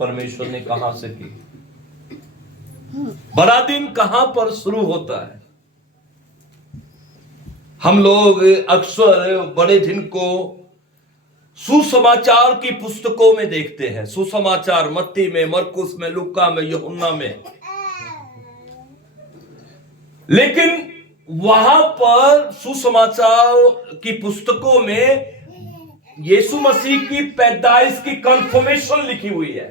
परमेश्वर ने कहां से की। बड़ा दिन कहां पर शुरू होता है। हम लोग अक्सर बड़े दिन को सुसमाचार की पुस्तकों में देखते हैं। सुसमाचार मत्ती में, मरकुस में, लूका में, यूहन्ना में। लेकिन वहां पर सुसमाचार की पुस्तकों में यीशु मसीह की पैदाइश की कंफर्मेशन लिखी हुई है।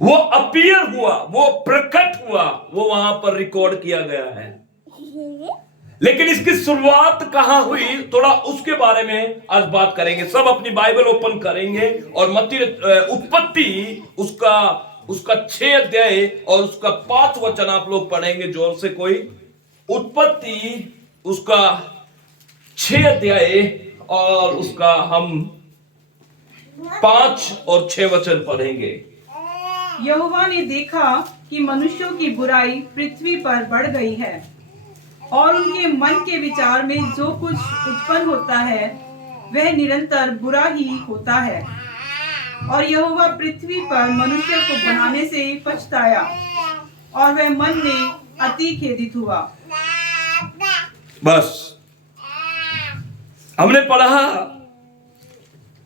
वो अपीयर हुआ, वो प्रकट हुआ, वो वहां पर रिकॉर्ड किया गया है। लेकिन इसकी शुरुआत कहां हुई, थोड़ा उसके बारे में आज बात करेंगे। सब अपनी बाइबल ओपन करेंगे और मत्ती उत्पत्ति उसका 6 अध्याय और उसका 5 वचन आप लोग पढ़ेंगे जोर से कोई। उत्पत्ति उसका 6 अध्याय और उसका हम 5 और 6 वचन पढ़ेंगे। यहोवा ने देखा कि मनुष्यों की बुराई पृथ्वी पर बढ़ गई है और उनके मन के विचार में जो कुछ उत्पन्न होता है वह निरंतर बुरा ही होता है। और यहोवा पृथ्वी पर मनुष्य को बनाने से पछताया और वह मन में अति खेदित हुआ। बस हमने पढ़ा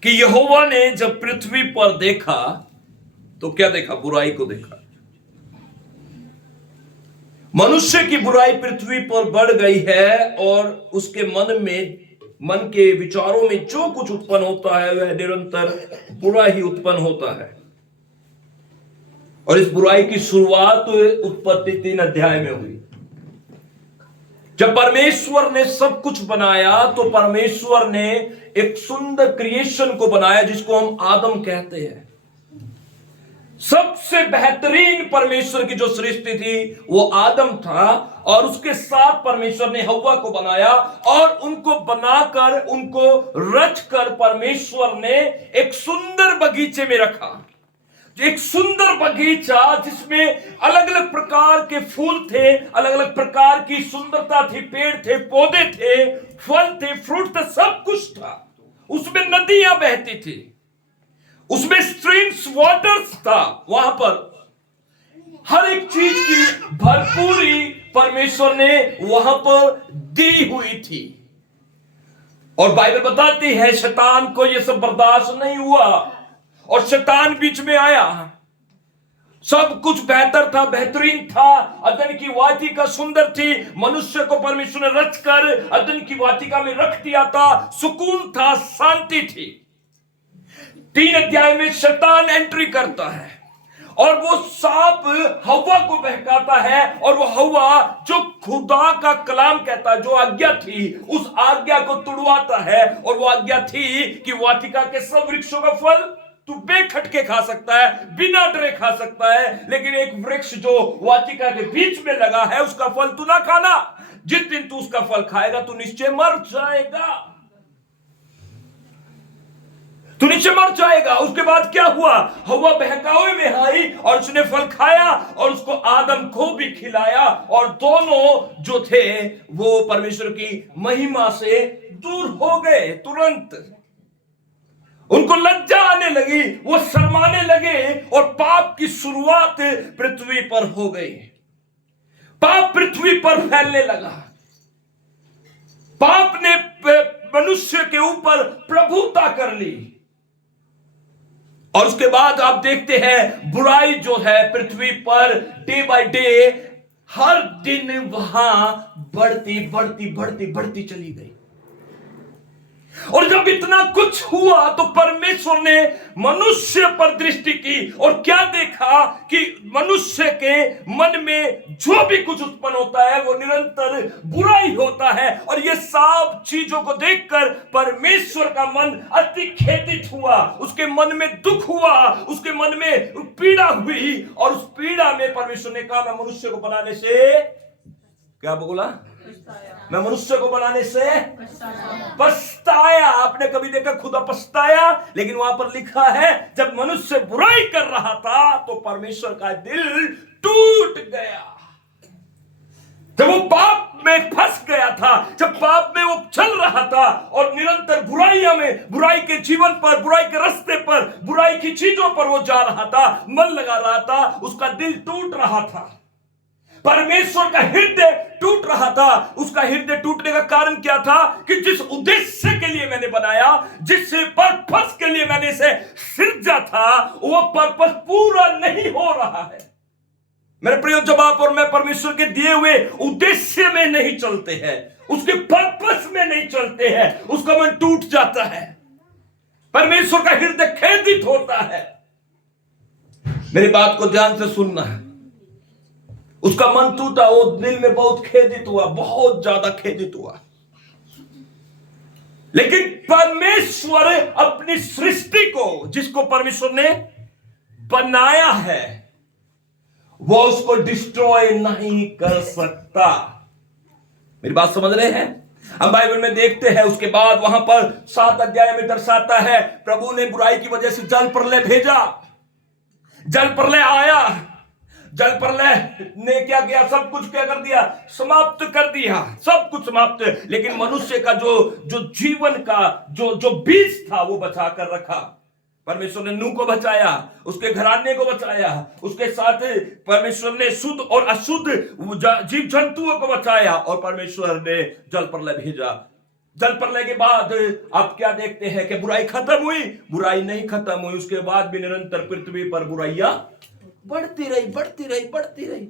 कि यहोवा ने जब पृथ्वी पर देखा तो क्या देखा? बुराई को देखा। मनुष्य की बुराई पृथ्वी पर बढ़ गई है और उसके मन के विचारों में जो कुछ उत्पन्न होता है वह निरंतर बुरा ही उत्पन्न होता है। और इस बुराई की शुरुआत उत्पत्ति 3 अध्याय में हुई। जब परमेश्वर ने सब कुछ बनाया तो परमेश्वर ने एक सुंदर क्रिएशन को बनाया जिसको हम आदम कहते हैं। सबसे बेहतरीन परमेश्वर की जो सृष्टि थी वो आदम था और उसके साथ परमेश्वर ने हव्वा को बनाया और उनको बनाकर, उनको रचकर परमेश्वर ने एक सुंदर बगीचे में रखा। एक सुंदर बगीचा जिसमें अलग अलग प्रकार के फूल थे, अलग अलग प्रकार की सुंदरता थी, पेड़ थे, पौधे थे, फल थे, फ्रूट थे, सब कुछ था। उसमें नदियां बहती थी, उसमें स्ट्रीम्स, वाटर्स था। वहां पर हर एक चीज की भरपूरी परमेश्वर ने वहां पर दी हुई थी। और बाइबल बताती है शैतान को यह सब बर्दाश्त नहीं हुआ और शैतान बीच में आया। सब कुछ बेहतर था, बेहतरीन था। अदन की वाटिका सुंदर थी। मनुष्य को परमेश्वर ने रचकर अदन की वाटिका में रख दिया था। सुकून था, शांति थी। 3 अध्याय में शैतान एंट्री करता है और वो सांप हव्वा को बहकाता है और वो हव्वा जो खुदा का कलाम कहता है, जो आज्ञा थी, उस आज्ञा को तुड़वाता है। और वो आज्ञा थी कि वाटिका के सब वृक्षों का फल तू बेखटके खा सकता है, बिना डरे खा सकता है, लेकिन एक वृक्ष जो वाटिका के बीच में लगा है उसका फल तू ना खाना। जिस दिन तू उसका फल खाएगा तू निश्चय मर जाएगा, तू नीचे मर जाएगा। उसके बाद क्या हुआ? हव्वा बहकावे में आई और उसने फल खाया और उसको आदम को भी खिलाया और दोनों जो थे वो परमेश्वर की महिमा से दूर हो गए। तुरंत उनको लज्जा आने लगी, वो शर्माने लगे और पाप की शुरुआत पृथ्वी पर हो गई। पाप पृथ्वी पर फैलने लगा। पाप ने मनुष्य के ऊपर प्रभुता कर ली और उसके बाद आप देखते हैं बुराई जो है पृथ्वी पर डे बाय डे हर दिन वहां बढ़ती चली गई। और जब इतना कुछ हुआ तो परमेश्वर ने मनुष्य पर दृष्टि की और क्या देखा कि मनुष्य के मन में जो भी कुछ उत्पन्न होता है वो निरंतर बुरा ही होता है। और ये सब चीजों को देखकर परमेश्वर का मन अति खेदित हुआ, उसके मन में दुख हुआ, उसके मन में पीड़ा हुई। और उस पीड़ा में परमेश्वर ने कहा मैं मनुष्य को बनाने से क्या बोला? मैं मनुष्य को बनाने से पछताया। आपने कभी देखा खुदा पछताया? लेकिन वहां पर लिखा है जब मनुष्य बुराई कर रहा था तो परमेश्वर का दिल टूट गया। जब वो पाप में फंस गया था, जब पाप में वो चल रहा था और निरंतर बुराइयां में, बुराई के जीवन पर, बुराई के रास्ते पर, बुराई की चीजों पर वो जा रहा था, मन लगा रहा था, उसका दिल टूट रहा था, परमेश्वर का हृदय टूट रहा था। उसका हृदय टूटने का कारण क्या था? कि जिस उद्देश्य के लिए मैंने बनाया, जिस पर्पस के लिए मैंने इसे सृजा था, वो पर्पस पूरा नहीं हो रहा है। मेरे प्रिय, जब आप और मैं परमेश्वर के दिए हुए उद्देश्य में नहीं चलते हैं, उसके पर्पस में नहीं चलते हैं, उसका मन टूट जाता है, परमेश्वर का हृदय खेदित होता है। मेरी बात को ध्यान से सुनना है। उसका मन टूटा, वो दिल में बहुत खेदित हुआ, बहुत ज्यादा खेदित हुआ। लेकिन परमेश्वर अपनी सृष्टि को, जिसको परमेश्वर ने बनाया है, वो उसको डिस्ट्रॉय नहीं कर सकता। मेरी बात समझ रहे हैं? हम बाइबल में देखते हैं, उसके बाद वहां पर 7 अध्याय में दर्शाता है, प्रभु ने बुराई की वजह से जल प्रलय भेजा। जल प्रलय आया, जल प्रलय ने क्या किया? सब कुछ क्या कर दिया? समाप्त कर दिया, सब कुछ समाप्त। लेकिन मनुष्य का जो जीवन का जो बीज था वो बचा कर रखा। परमेश्वर ने नूह को बचाया, उसके घराने को बचाया, उसके साथ परमेश्वर ने शुद्ध और अशुद्ध जीव जंतुओं को बचाया, और परमेश्वर ने जल प्रलय भेजा। जल प्रलय के बाद आप क्या देखते हैं कि बुराई खत्म हुई? बुराई नहीं खत्म हुई, उसके बाद भी निरंतर पृथ्वी पर बुराइयां बढ़ती रही, बढ़ती रही, बढ़ती रही।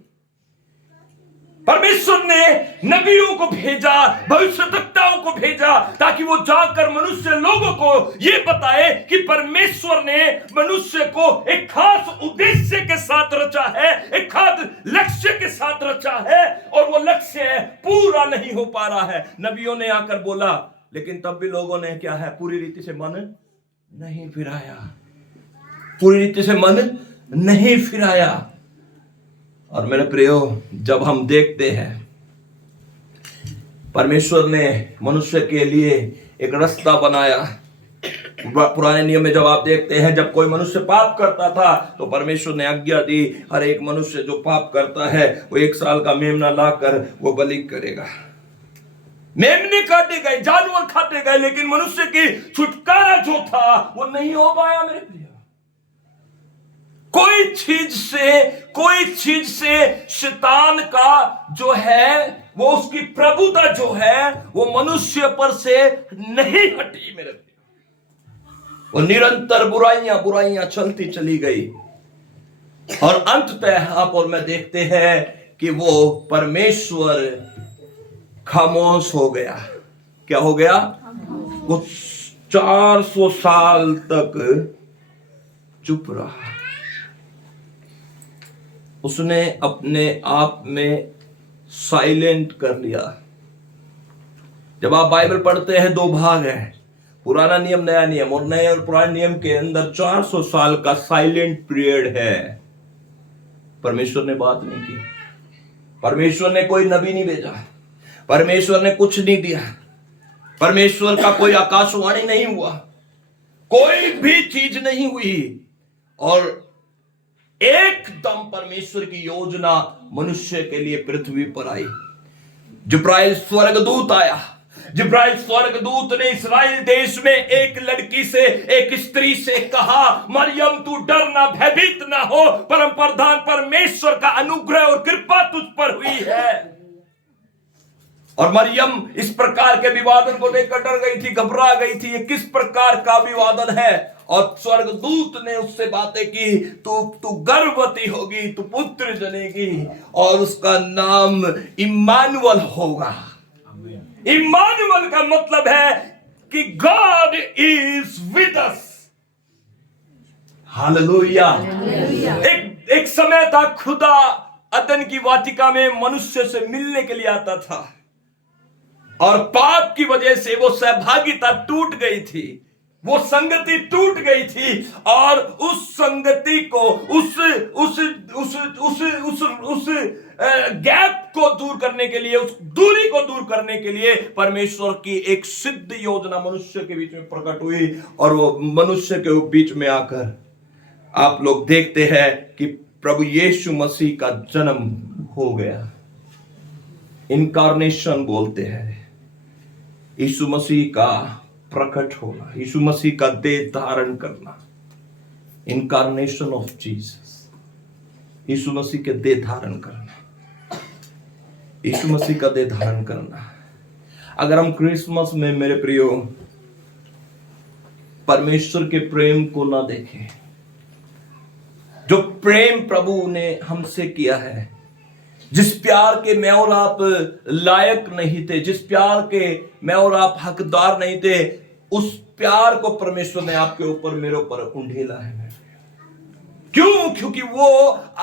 परमेश्वर ने नबियों को भेजा, भविष्यवक्ताओं को भेजा, ताकि वो जाकर मनुष्य लोगों को ये बताए कि परमेश्वर ने मनुष्य को एक खास उद्देश्य के साथ रचा है, एक खास लक्ष्य के साथ रचा है, और वो लक्ष्य पूरा नहीं हो पा रहा है। नबियों ने आकर बोला, लेकिन तब भी लोगों ने क्या है? पूरी रीति से मन नहीं फिराया, पूरी रीति से मन नहीं फिराया। और मेरे प्रियो, जब हम देखते हैं परमेश्वर ने मनुष्य के लिए एक रास्ता बनाया। पुराने नियम में जब आप देखते हैं, जब कोई मनुष्य पाप करता था तो परमेश्वर ने आज्ञा दी, हर एक मनुष्य जो पाप करता है वो 1 साल का मेमना लाकर वो बलि करेगा। मेमने काटे गए, जानवर काटे गए, लेकिन मनुष्य की छुटकारा जो था वो नहीं हो पाया। मेरे प्रिय, कोई चीज से शैतान का जो है, वो उसकी प्रभुता जो है, वो मनुष्य पर से नहीं हटी। मेरे प्रिय, वो निरंतर बुराइयां चलती चली गई, और अंततः आप और मैं देखते हैं कि वो परमेश्वर खामोश हो गया। क्या हो गया? वो 400 साल तक चुप रहा। उसने अपने आप में साइलेंट कर लिया। जब आप बाइबल पढ़ते हैं, 2 भाग है, पुराना नियम, नया नियम, और नए और पुराने नियम के अंदर 400 साल का साइलेंट पीरियड है। परमेश्वर ने बात नहीं की, परमेश्वर ने कोई नबी नहीं भेजा, परमेश्वर ने कुछ नहीं दिया, परमेश्वर का कोई आकाशवाणी नहीं हुआ, कोई भी चीज नहीं हुई, और एकदम परमेश्वर की योजना मनुष्य के लिए पृथ्वी पर आई। जिब्राइल स्वर्गदूत आया। जिब्राइल स्वर्गदूत ने इस्राएल देश में एक लड़की से, एक स्त्री से कहा, मरियम तू डरना, भयभीत ना हो, परम प्रधान परमेश्वर का अनुग्रह और कृपा तुझ पर हुई है। और मरियम इस प्रकार के अभिवादन को देखकर डर गई थी, घबरा गई थी, ये किस प्रकार का अभिवादन है। और स्वर्गदूत ने उससे बातें की, तू गर्भवती होगी, तू पुत्र जनेगी, और उसका नाम इम्मानुएल होगा। इम्मानुएल का मतलब है कि God is with us. Hallelujah. एक समय था, खुदा अदन की वाटिका में मनुष्य से मिलने के लिए आता था, और पाप की वजह से वो सहभागिता टूट गई थी, वो संगति टूट गई थी, और उस संगति को, उस गैप को दूर करने के लिए, उस दूरी को दूर करने के लिए परमेश्वर की एक सिद्ध योजना मनुष्य के बीच में प्रकट हुई। और वो मनुष्य के बीच में आकर आप लोग देखते हैं कि प्रभु यीशु मसीह का जन्म हो गया। इनकारनेशन बोलते हैं। यीशु मसीह का प्रकट होना, यीशु मसीह का देह धारण करना, इनकारनेशन ऑफ जीसस, यीशु मसीह के देह धारण करना, यीशु मसीह का देह धारण करना। अगर हम क्रिसमस में मेरे प्रियो परमेश्वर के प्रेम को ना देखें, जो प्रेम प्रभु ने हमसे किया है, जिस प्यार के मैं और आप लायक नहीं थे, जिस प्यार के मैं और आप हकदार नहीं थे, उस प्यार को परमेश्वर ने आपके ऊपर, मेरे ऊपर उंडेला है। क्यों? क्योंकि वो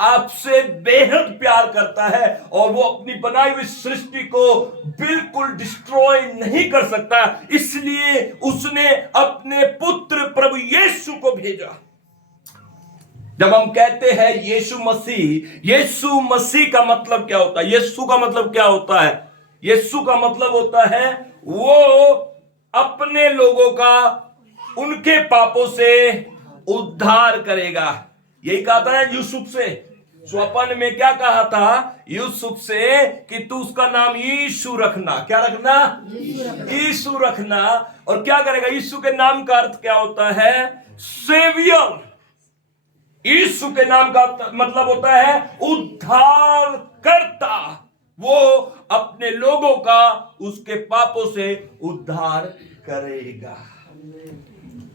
आपसे बेहद प्यार करता है और वो अपनी बनाई हुई सृष्टि को बिल्कुल डिस्ट्रॉय नहीं कर सकता, इसलिए उसने अपने पुत्र प्रभु यीशु को भेजा। जब हम कहते हैं यीशु मसीह का मतलब क्या होता है? यीशु का मतलब क्या होता है? यीशु का मतलब होता है वो अपने लोगों का उनके पापों से उद्धार करेगा। यही कहा था यूसुफ से, स्वपन में क्या कहा था यूसुफ से कि तू उसका नाम यीशु रखना। क्या रखना? यीशु रखना। और क्या करेगा? यीशु के नाम का अर्थ क्या होता है? सेवियर। यीशु के नाम का मतलब होता है उद्धार करता। वो अपने लोगों का उसके पापों से उद्धार करेगा।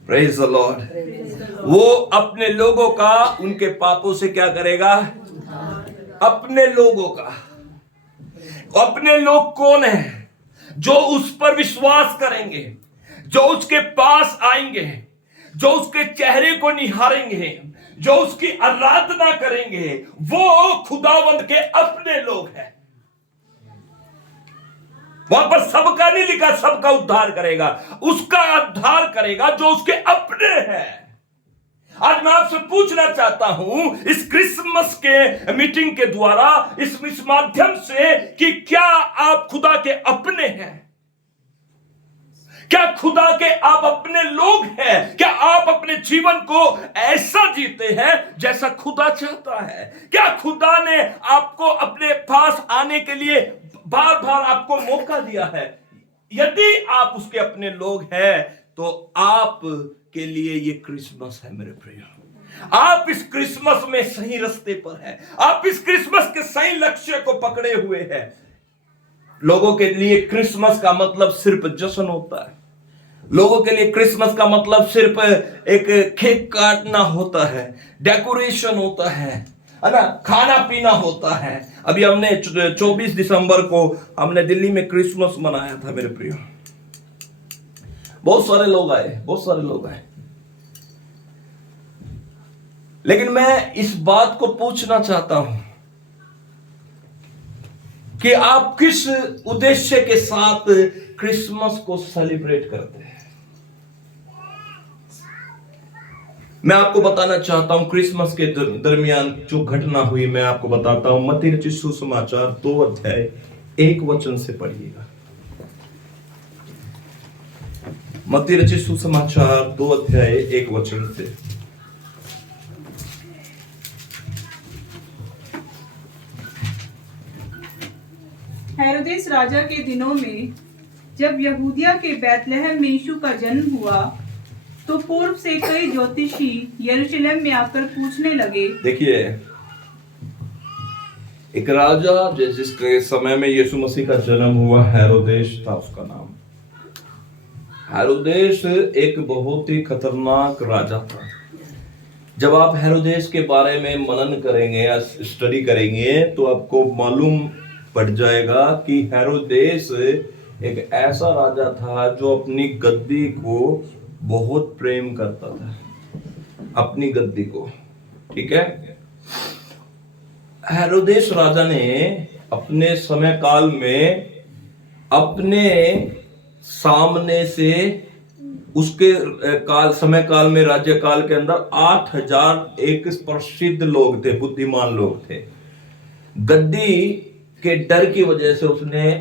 Praise the Lord. वो अपने लोगों का उनके पापों से क्या करेगा? अपने लोगों का। अपने लोग कौन है? जो उस पर विश्वास करेंगे, जो उसके पास आएंगे, जो उसके चेहरे को निहारेंगे, जो उसकी आराधना करेंगे, वो खुदावंद के अपने लोग हैं। वहां पर सबका नहीं लिखा सबका उद्धार करेगा, उसका उद्धार करेगा जो उसके अपने हैं। आज मैं आपसे पूछना चाहता हूं इस क्रिसमस के मीटिंग के द्वारा, इस माध्यम से, कि क्या आप खुदा के अपने हैं? क्या खुदा के आप अपने लोग हैं? क्या आप अपने जीवन को ऐसा जीते हैं जैसा खुदा चाहता है? क्या खुदा ने आपको अपने पास आने के लिए बार बार आपको मौका दिया है? यदि आप उसके अपने लोग हैं तो आप के लिए ये क्रिसमस है मेरे प्रिय। आप इस क्रिसमस में सही रास्ते पर हैं। आप इस क्रिसमस के सही लक्ष्य को पकड़े हुए हैं। लोगों के लिए क्रिसमस का मतलब सिर्फ जश्न होता है। लोगों के लिए क्रिसमस का मतलब सिर्फ एक केक काटना होता है, डेकोरेशन होता है ना, खाना पीना होता है। अभी हमने 24 दिसंबर को हमने दिल्ली में क्रिसमस मनाया था मेरे प्रियो। बहुत सारे लोग आए। लेकिन मैं इस बात को पूछना चाहता हूं कि आप किस उद्देश्य के साथ क्रिसमस को सेलिब्रेट करते हैं? मैं आपको बताना चाहता हूं क्रिसमस के दरमियान जो घटना हुई, मैं आपको बताता हूं। मत्ती रचित सुसमाचार 2 अध्याय 1 वचन से पढ़िएगा। मत्ती रचित सुसमाचार 2 अध्याय 1 वचन से। हेरोदेस राजा के दिनों में जब यहूदिया के बैतलहम में यीशु का जन्म हुआ, तो पूर्व से कई ज्योतिषी यरूशलेम में आकर पूछने लगे। देखिए, एक राजा जिसके समय में यीशु मसीह का जन्म हुआ, हेरोदेस था उसका नाम। हेरोदेस एक बहुत ही खतरनाक राजा था। जब आप हेरोदेस के बारे में मनन करेंगे या स्टडी करेंगे तो आपको मालूम पड़ जाएगा कि हेरोदेस एक ऐसा राजा था जो अपनी गद्दी को बहुत प्रेम करता था, अपनी गद्दी को। ठीक है। हेरोदेस राजा ने अपने समय काल में अपने सामने से उसके समय काल में, राज्य काल के अंदर 8000 एक प्रसिद्ध लोग थे, बुद्धिमान लोग थे। गद्दी के डर की वजह से उसने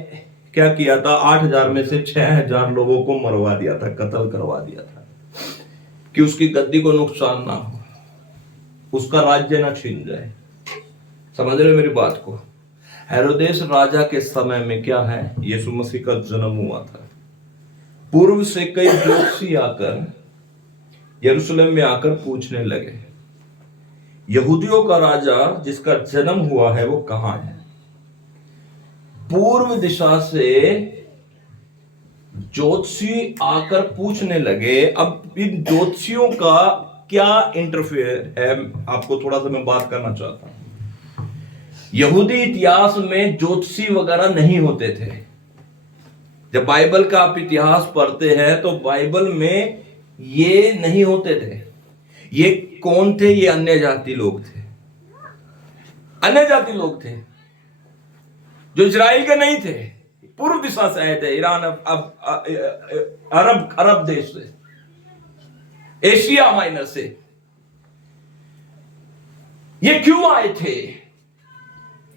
क्या किया था? 8000 में से 6000 लोगों को मरवा दिया था, कत्ल करवा दिया था, कि उसकी गद्दी को नुकसान ना हो, उसका राज्य ना छीन जाए। समझ रहे हो मेरी बात को? हेरोदेस राजा के समय में क्या है? यीशु मसीह का जन्म हुआ था। पूर्व से कई ज्योतिषी आकर यरूशलेम में आकर पूछने लगे, यहूदियों का राजा जिसका जन्म हुआ है वो कहां है? पूर्व दिशा से ज्योतिषी आकर पूछने लगे। अब इन ज्योतिषियों का क्या इंटरफेयर है, आपको थोड़ा सा मैं बात करना चाहता हूं। यहूदी इतिहास में ज्योतिषी वगैरह नहीं होते थे। जब बाइबल का आप इतिहास पढ़ते हैं तो बाइबल में ये नहीं होते थे। ये कौन थे? ये अन्य जाति लोग थे। अन्य जाति लोग थे जो इजराइल के नहीं थे, पूर्व दिशा से आए थे, ईरान, अरब देश से, एशिया माइनर से। ये क्यों आए थे?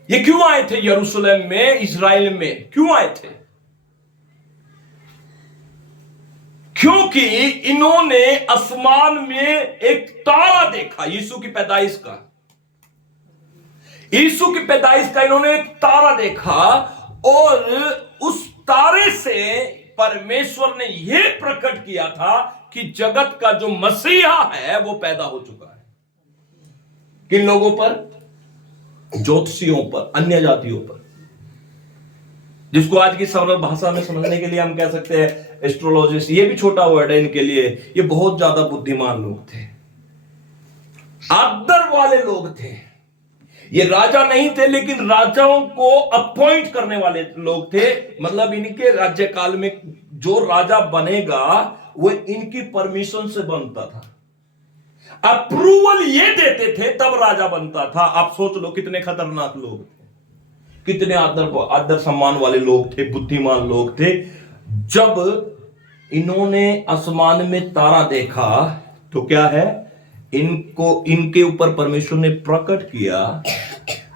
ये क्यों आए थे यरूशलेम में, इजराइल में क्यों आए थे? क्योंकि इन्होंने आसमान में एक तारा देखा, यीशु की पैदाइश का। यीशु की पैदाइश का इन्होंने एक तारा देखा और उस तारे से परमेश्वर ने यह प्रकट किया था कि जगत का जो मसीहा है वो पैदा हो चुका है। किन लोगों पर? ज्योतिषियों पर, अन्य जातियों पर, जिसको आज की सरल भाषा में समझने के लिए हम कह सकते हैं एस्ट्रोलॉजिस्ट। ये भी छोटा वर्ड है इनके लिए। ये बहुत ज्यादा बुद्धिमान लोग थे, आदर वाले लोग थे। ये राजा नहीं थे लेकिन राजाओं को अपॉइंट करने वाले लोग थे। मतलब इनके राज्यकाल में जो राजा बनेगा वो इनकी परमिशन से बनता था, अप्रूवल ये देते थे तब राजा बनता था। आप सोच लो कितने खतरनाक लोग थे, कितने आदर सम्मान वाले लोग थे, बुद्धिमान लोग थे। जब इन्होंने आसमान में तारा देखा तो क्या है, इनके ऊपर परमेश्वर ने प्रकट किया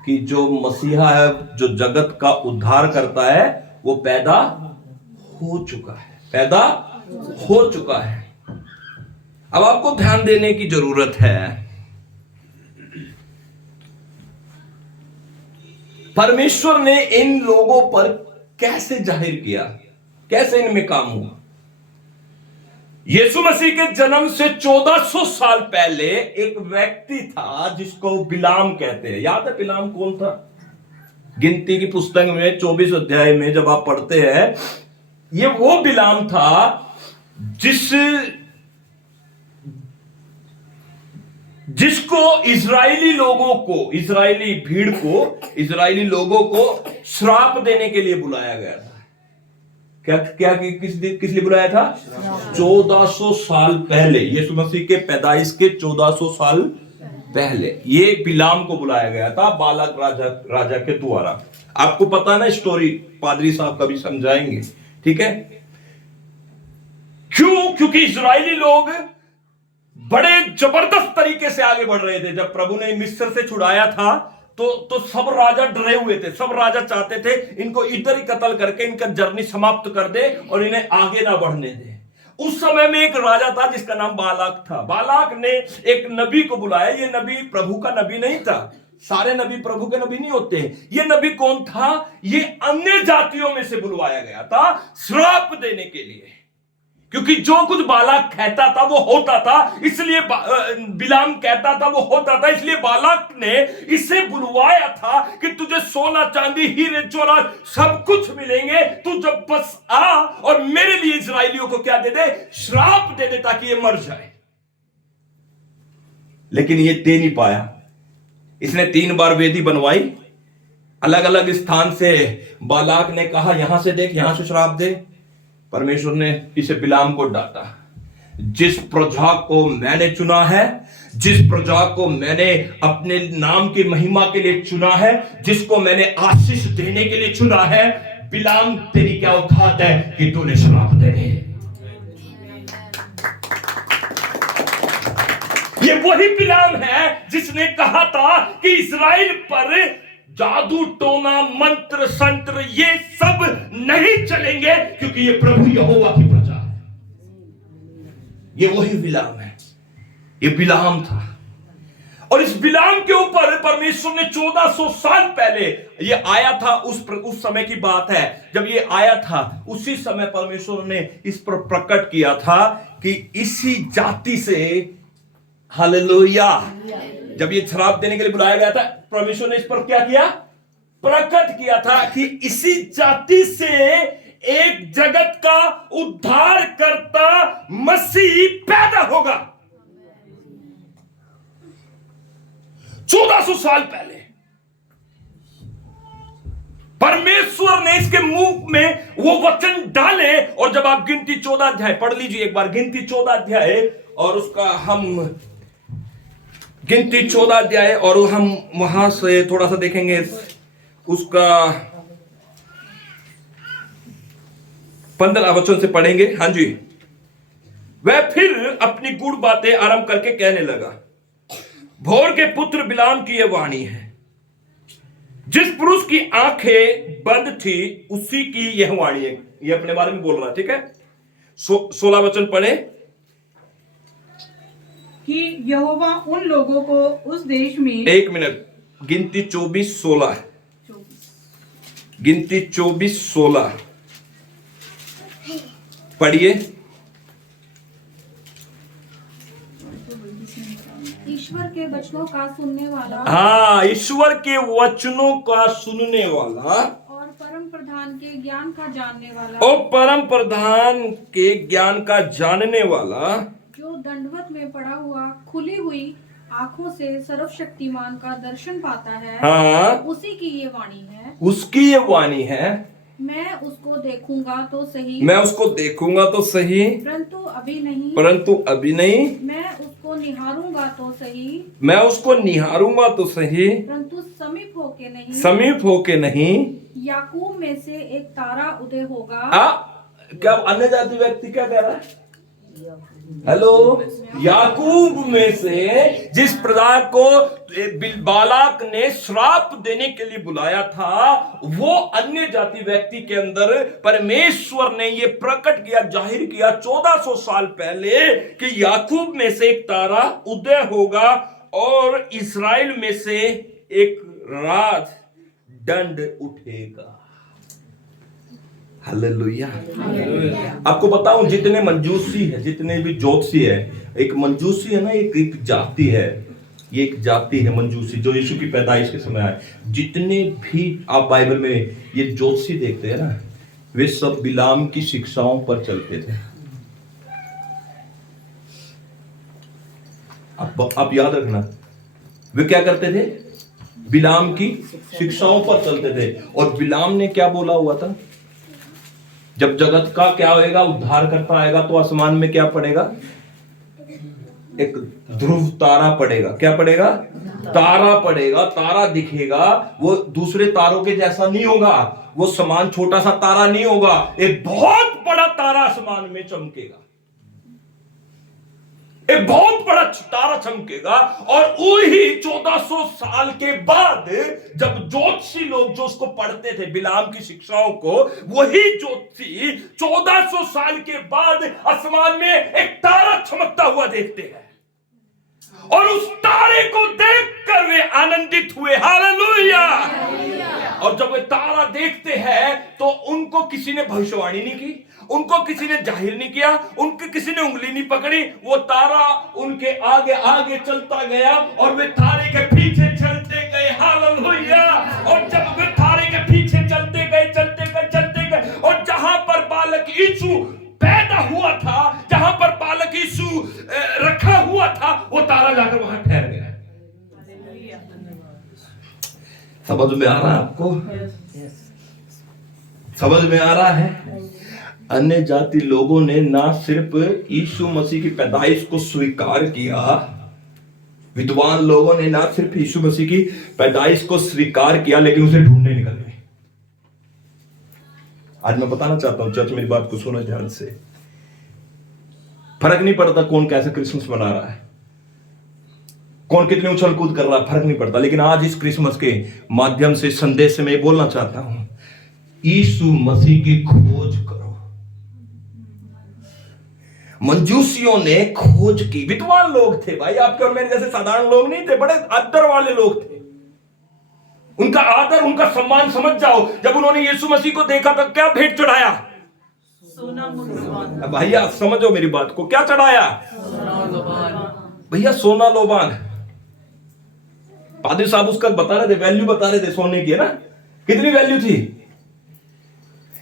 कि जो मसीहा है, जो जगत का उद्धार करता है, वो पैदा हो चुका है, पैदा हो चुका है। अब आपको ध्यान देने की जरूरत है। परमेश्वर ने इन लोगों पर कैसे जाहिर किया, कैसे इनमें काम हुआ। यीशु मसीह के जन्म से 1400 साल पहले एक व्यक्ति था जिसको बिलाम कहते हैं। याद है बिलाम कौन था? गिनती की पुस्तक में 24 अध्याय में जब आप पढ़ते हैं, ये वो बिलाम था जिसको इजरायली लोगों को, इजरायली भीड़ को, इजरायली लोगों को श्राप देने के लिए बुलाया गया था। क्या किस लिए बुलाया था? 1400 साल पहले, यीशु मसीह के पैदाइश के 1400 साल पहले ये बिलाम को बुलाया गया था, बालाक राजा के द्वारा। आपको पता है ना स्टोरी, पादरी साहब कभी समझाएंगे, ठीक है। क्यों? क्योंकि इजरायली लोग बड़े जबरदस्त तरीके से आगे बढ़ रहे थे। जब प्रभु ने मिस्र से छुड़ाया था तो सब राजा डरे हुए थे। सब राजा चाहते थे इनको इधर ही कत्ल करके इनका जर्नी समाप्त कर दे और इन्हें आगे ना बढ़ने दे। उस समय में एक राजा था जिसका नाम बालाक था। बालाक ने एक नबी को बुलाया। ये नबी प्रभु का नबी नहीं था, सारे नबी प्रभु के नबी नहीं होते। ये नबी कौन था? ये अन्य जातियों में से बुलवाया गया था श्राप देने के लिए, क्योंकि जो कुछ बालाक कहता था वो होता था, इसलिए बिलाम कहता था वो होता था। इसलिए बालाक ने इसे बुलवाया था कि तुझे सोना चांदी हीरे जवाहरात सब कुछ मिलेंगे, तू जब बस आ और मेरे लिए इजराइलियों को क्या दे दे? श्राप दे दे, ताकि ये मर जाए। लेकिन ये दे नहीं पाया। इसने 3 बार वेदी बनवाई, अलग अलग स्थान से। बालाक ने कहा यहां से देख, यहां से श्राप दे। परमेश्वर ने इसे बिलाम को डांटा। जिस प्रजा को मैंने चुना है, जिस प्रजा को मैंने अपने नाम की महिमा के लिए चुना है, जिसको मैंने आशीष देने के लिए चुना है, बिलाम तेरी क्या औकात है कि तूने श्राप दे दे। ये वही बिलाम है जिसने कहा था कि इस्राएल पर जादू टोना मंत्र संत्र ये सब नहीं चलेंगे, क्योंकि ये प्रभु यहोवा की प्रजा है। ये वही बिलाम है, ये बिलाम था। और इस बिलाम के ऊपर परमेश्वर ने 1400 साल पहले ये आया था। उस समय की बात है जब ये आया था, उसी समय परमेश्वर ने इस पर प्रकट किया था कि इसी जाति से, हालेलुया, जब ये शराब देने के लिए बुलाया गया था, परमेश्वर ने इस पर क्या किया? प्रकट किया था कि इसी जाति से एक जगत का उद्धार करता मसीह पैदा होगा। 1400 साल पहले परमेश्वर ने इसके मुंह में वो वचन डाले। और जब आप गिनती 14 अध्याय पढ़ लीजिए एक बार, गिनती 14 अध्याय, और उसका हम गिनती 14 अध्याय और हम वहां से थोड़ा सा देखेंगे, उसका 15 वचन से पढ़ेंगे। हाँ जी। वह फिर अपनी गुड़ बातें आरंभ करके कहने लगा, भोर के पुत्र बिलाम की यह वाणी है, जिस पुरुष की आंखें बंद थी उसी की यह वाणी है। ये अपने बारे में बोल रहा है, ठीक है। 16 वचन पढ़े कि यहोवा उन लोगों को उस देश में, एक मिनट, गिनती 24:16, गिनती 24:16 पढ़िए। ईश्वर के वचनों का सुनने वाला, हाँ, ईश्वर के वचनों का सुनने वाला और परम प्रधान के ज्ञान का जानने वाला, और परम प्रधान के ज्ञान का जानने वाला, जो दंडवत में पड़ा हुआ खुली हुई आंखों से सर्वशक्तिमान का दर्शन पाता है, हाँ, उसी की ये वाणी है। उसकी ये वाणी है, मैं उसको देखूंगा तो सही, मैं उसको देखूंगा तो सही, परंतु अभी नहीं, परंतु अभी नहीं, मैं उसको निहारूंगा तो सही, मैं उसको निहारूंगा तो सही, परंतु समीप होके नहीं, समीप होके नहीं। याकूब में से एक तारा उदय होगा। क्या अन्य जाति व्यक्ति क्या कह रहा है? हेलो, याकूब में से जिस प्रजा को बालाक ने श्राप देने के लिए बुलाया था, वो अन्य जाति व्यक्ति के अंदर परमेश्वर ने ये प्रकट किया, जाहिर किया 1400 साल पहले कि याकूब में से एक तारा उदय होगा और इस्राएल में से एक राज दंड उठेगा। हालेलुया। आपको बताऊं, जितने मंजूसी है, जितने भी ज्योतिषी है, एक मंजूसी है ना, एक जाति है, ये एक जाति है मंजूसी, जो यीशु की पैदाइश के समय आए। जितने भी आप बाइबल में ये ज्योतिषी देखते हैं ना, वे सब बिलाम की शिक्षाओं पर चलते थे। आप याद रखना, वे क्या करते थे? बिलाम की शिक्षाओं पर चलते थे। और बिलाम ने क्या बोला हुआ था? जब जगत का क्या होएगा, उद्धार करता आएगा, तो आसमान में क्या पड़ेगा? एक ध्रुव तारा पड़ेगा। क्या पड़ेगा? तारा पड़ेगा, तारा दिखेगा। वो दूसरे तारों के जैसा नहीं होगा, वो समान छोटा सा तारा नहीं होगा, एक बहुत बड़ा तारा आसमान में चमकेगा, एक बहुत बड़ा तारा चमकेगा। और वही 1400 साल के बाद जब ज्योतिषी लोग जो उसको पढ़ते थे, बिलाम की शिक्षाओं को, वही ज्योतिषी 1400 साल के बाद आसमान में एक तारा चमकता हुआ देखते हैं, और उस तारे को देखकर वे आनंदित हुए। हालेलुया। और जब वे तारा देखते हैं तो उनको किसी ने भविष्यवाणी नहीं की, उनको किसी ने जाहिर नहीं किया, उनके किसी ने उंगली नहीं पकड़ी। वो तारा उनके आगे आगे चलता गया और वे तारे के पीछे चलते गए। हालेलुया। और जब वे तारे के पीछे चलते गए, चलते गए, चलते गए, और जहां पर बालक यीशु पैदा हुआ था, जहां पर बालक यीशु रखा हुआ था, वो तारा जाकर वहां ठहर गया। समझ में आ रहा है आपको? समझ में आ रहा है? अन्य जाति लोगों ने ना सिर्फ यीशु मसीह की पैदाइश को स्वीकार किया, विद्वान लोगों ने ना सिर्फ यीशु मसीह की पैदाइश को स्वीकार किया, लेकिन उसे ढूंढने निकल गए। आज मैं बताना चाहता हूं, चर्च मेरी बात को सुनो ध्यान से। फर्क नहीं पड़ता कौन कैसे क्रिसमस मना रहा है, कौन कितने उछल कूद कर रहा है, फर्क नहीं पड़ता। लेकिन आज इस क्रिसमस के माध्यम से संदेश से मैं बोलना चाहता हूं, यीशु मसीह की खोज करो। मंजूसियों ने खोज की। विद्वान लोग थे भाई, आपके और मेरे जैसे साधारण लोग नहीं थे, बड़े अदर वाले लोग थे। उनका आदर, उनका सम्मान समझ जाओ। जब उन्होंने यीशु मसीह को देखा तो क्या भेंट चढ़ाया? सोना मूल्यवान। भैया समझो मेरी बात को, क्या चढ़ाया? भैया सोना लोबान। पादरी साहब उसका बता रहे थे, वैल्यू बता रहे थे सोने की, है ना? कितनी वैल्यू थी?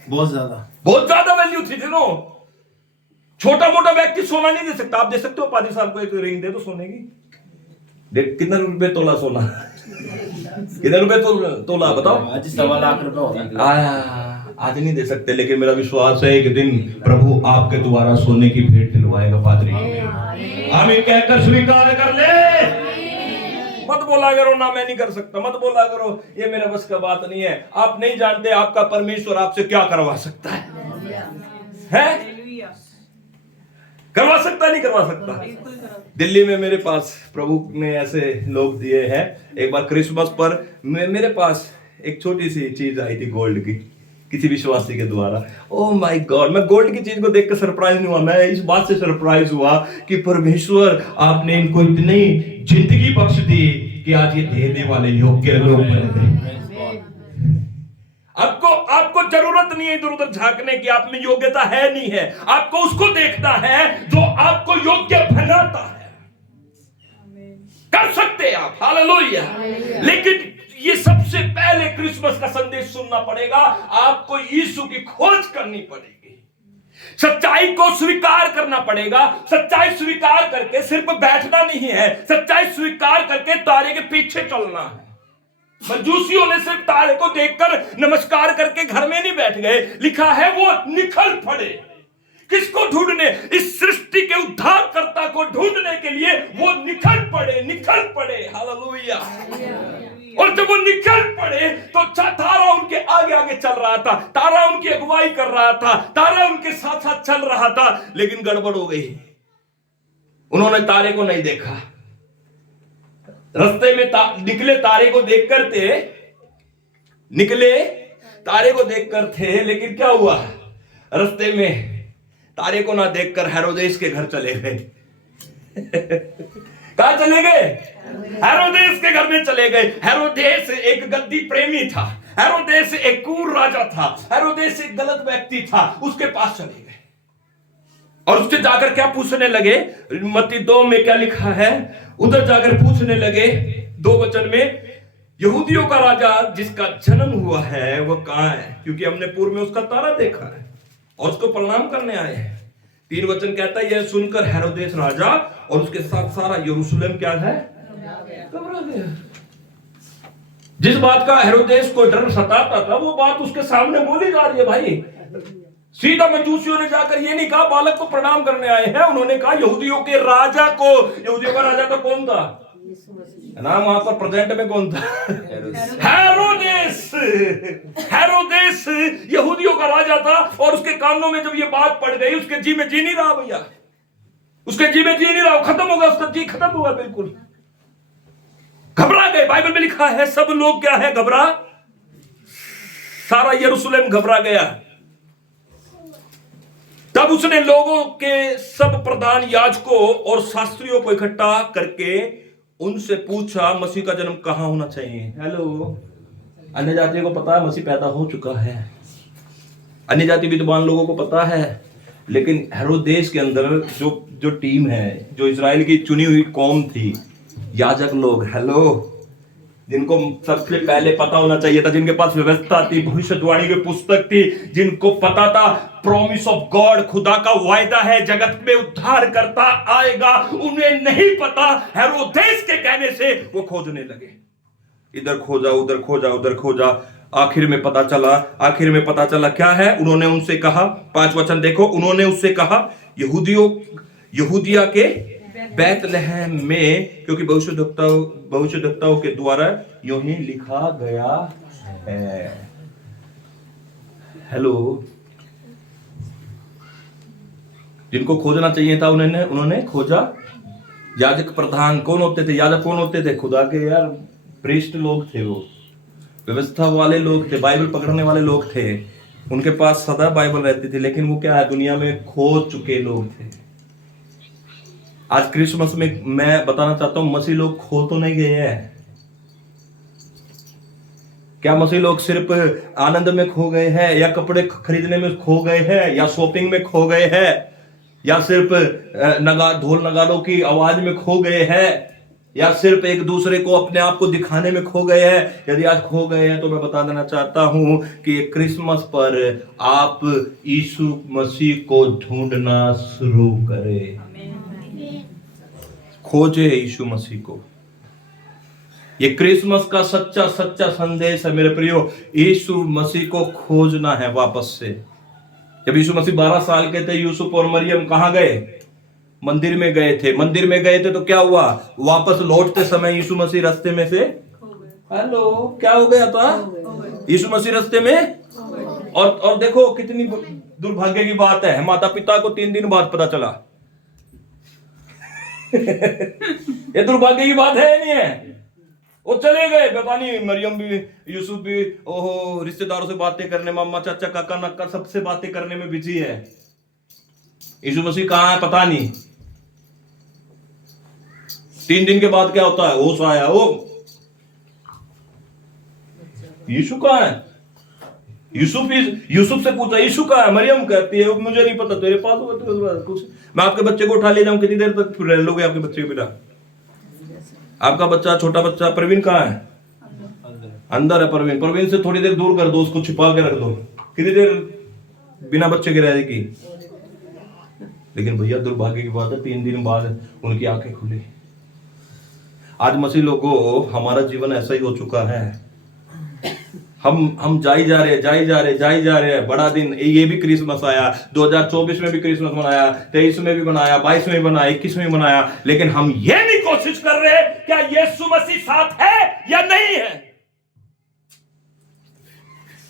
बहुत ज्यादा, बहुत ज्यादा वैल्यू थी। दिनों छोटा मोटा व्यक्ति सोना नहीं दे सकता। आप दे सकते हो पादरी साहब को एक रिंग दे दो सोने की? कितना रुपए तोला सोना? कितने रुपए तोला बताओ? आज 1.25 लाख रुपए होगा। आज नहीं दे सकते, लेकिन मेरा विश्वास है कि दिन प्रभु आपके द्वारा सोने की भेंट दिलवाएगा। पादरी आमीन कहकर स्वीकार कर ले। मत बोला करो ना मैं नहीं कर सकता, मत बोला करो ये मेरा बस का बात नहीं है। आप नहीं जानते आपका परमेश्वर आपसे क्या करवा सकता है? हालेलुया। करवा सकता नहीं करवा सकता? बिल्कुल करो। दिल्ली में मेरे पास प्रभु ने ऐसे लोग दिए हैं। एक बार क्रिसमस पर मेरे पास एक छोटी सी चीज आई थी गोल्ड की, किसी विश्वासी के द्वारा। ओह माय गॉड, मैं गोल्ड की चीज को देखकर सरप्राइज नहीं हुआ, मैं इस बात से सरप्राइज हुआ कि परमेश्वर आपने इनको इतनी जिंदगी बख्श दी कि आज ये देने वाले योग्य लोग बन गए। आपको जरूरत नहीं है इधर उधर झांकने की, आप में योग्यता है नहीं है। आपको उसको देखना है जो आपको योग्य बनाता है। कर सकते आप, हालेलुया। लेकिन ये सबसे पहले क्रिसमस का संदेश सुनना पड़ेगा। आपको यीशु की खोज करनी पड़ेगी, सच्चाई को स्वीकार करना पड़ेगा। सच्चाई स्वीकार करके सिर्फ बैठना नहीं है, सच्चाई स्वीकार करके तारे के पीछे चलना है। मजूसियों ने सिर्फ तारे को देखकर नमस्कार करके घर में नहीं बैठ गए, लिखा है वो निकल पड़े। किसको ढूंढने? इस सृष्टि के उद्धारकर्ता को ढूंढने के लिए वो निकल पड़े। हालेलुया। और जब वो निकल पड़े तो तारा उनके आगे आगे चल रहा था, तारा उनकी अगुवाई कर रहा था, तारा उनके साथ साथ चल रहा था। लेकिन गड़बड़ हो गई, उन्होंने तारे को नहीं देखा। रास्ते में निकले तारे को देखकर थे, लेकिन क्या हुआ? रास्ते में तारे को ना देखकर हेरोदेस के घर चले गए। कहां चले गए? हेरोदेस के घर में चले गए। हेरोदेस एक गद्दी प्रेमी था, हेरोदेस एक क्रूर राजा था, हेरोदेस एक गलत व्यक्ति था। उसके पास चले गए और उससे जाकर क्या पूछने लगे? मत्ती 2 में क्या लिखा है? उधर जाकर पूछने लगे 2 वचन में, यहूदियों का राजा जिसका जन्म हुआ है वो कहां है? क्योंकि हमने पूर्व में उसका तारा देखा है और उसको प्रणाम करने आए हैं। 3 वचन कहता है, यह सुनकर हेरोदेस राजा और उसके साथ सारा यरूशलेम क्या है? घबरा गया। जिस बात का हेरोदेस को डर सताता था वो बात उसके सामने बोली जा रही है भाई। सीधा मजूसियों ने जाकर ये नहीं कहा बालक को प्रणाम करने आए हैं, उन्होंने कहा यहूदियों के राजा को। यहूदियों का राजा तो कौन था? नाम वहां पर प्रेजेंट में कौन था? हेरोदेस यहूदियों का राजा था। और उसके कानों में जब ये बात पड़ गई, उसके जी में जी नहीं रहा भैया, उसके जी में जी नहीं रहा, खत्म हो गया, उसका जी खत्म हुआ बिल्कुल। घबरा गए। बाइबल में लिखा है सब लोग क्या है? घबरा, सारा यरूशलेम घबरा गया। तब उसने लोगों के सब प्रधान याजकों और शास्त्रियों को इकट्ठा करके उनसे पूछा मसीह का जन्म कहां होना चाहिए। हेलो, अन्य जाति को पता है मसीह पैदा हो चुका है, अन्य जाति विद्वान लोगों को पता है, लेकिन हेरोदेस के अंदर जो टीम है, जो इजराइल की चुनी हुई कौम थी, याजक लोग, हेलो, जिनको सबसे पहले पता होना चाहिए था, जिनके पास व्यवस्था थी, भविष्यवाणी की पुस्तक थी, जिनको पता था प्रॉमिस ऑफ गॉड, खुदा का वायदा है जगत में उद्धार करता आएगा, उन्हें नहीं पता। हेरोदेस के कहने से वो खोजने लगे, इधर खोजा, उधर खोजा, उधर खोजा। आखिर में पता चला क्या है? उन्होंने उनसे कहा, 5 वचन देखो, उन्होंने उससे कहा यहूदिया के बैतलहम में, क्योंकि भविष्यद्वक्ताओं के द्वारा यूं ही लिखा गया है। हेलो, जिनको खोजना चाहिए था उन्होंने खोजा। याजक प्रधान कौन होते थे? याजक कौन होते थे? खुदा के यार प्रीस्ट लोग थे, वो व्यवस्था वाले लोग थे, बाइबल पकड़ने वाले लोग थे। उनके पास सदा बाइबल रहती थी, लेकिन वो क्या है, दुनिया में खो चुके लोग थे। आज क्रिसमस में मैं बताना चाहता हूं, मसीह लोग खो तो नहीं गए हैं। क्या मसीह लोग सिर्फ आनंद में खो गए हैं, या कपड़े खरीदने में खो गए हैं, या शॉपिंग में खो गए हैं, या सिर्फ ढोल नगाड़ों की आवाज में खो गए हैं, या सिर्फ एक दूसरे को अपने आप को दिखाने में खो गए हैं? यदि आज खो गए हैं तो मैं बता देना चाहता हूं कि क्रिसमस पर आप यीशु मसीह को ढूंढना शुरू करें। खोजे यीशु मसीह को। ये क्रिसमस का सच्चा सच्चा संदेश है मेरे प्रियो, यीशु मसीह को खोजना है वापस से। जब यीशु मसीह 12 साल के थे, यूसुफ और मरियम कहां गए? मंदिर में गए थे। मंदिर में गए थे तो क्या हुआ? वापस लौटते समय यीशु मसीह रास्ते में से हेलो क्या हो गया था? यीशु मसीह रास्ते में। और देखो कितनी दुर्भाग्य की बात है, माता पिता को 3 दिन बाद पता चला। ये दुर्भाग्य की बात है नहीं है? वो चले गए, पता नहीं मरियम भी यूसुफ भी ओहो रिश्तेदारों से बातें करने, मामा चाचा काका नक्का सबसे बातें करने में बिजी है। यीशु मसीह कहां है पता नहीं। 3 दिन के बाद क्या होता है? होश आया, ओ यीशु कहां है? यूसुफ से पूछा यीशु कहां है? मरियम कहती है मुझे नहीं पता, तेरे पास होगा तो कुछ, मैं आपके बच्चे को उठा ले जाऊं, कितनी देर तक रह लोगे आपके बच्चे के बिना? आपका बच्चा, छोटा बच्चा प्रवीण कहां है? अंदर है प्रवीण। प्रवीण से थोड़ी देर दूर कर दो, उसको छिपा के रख दो, कितनी देर बिना बच्चे के रहेगी? लेकिन भैया दुर्भाग्य की बात है, 3 दिन बाद उनकी आंखें खुली। आज मसीह लोगों हमारा जीवन ऐसा ही हो चुका है। हम जाई जा रहे हैं। बड़ा दिन, ये भी क्रिसमस आया, 2024 में भी क्रिसमस मनाया, 23 में भी मनाया, 22 में भी मनाया, 21 में भी मनाया, लेकिन हम ये नहीं कोशिश कर रहे क्या यीशु मसीह साथ है या नहीं है।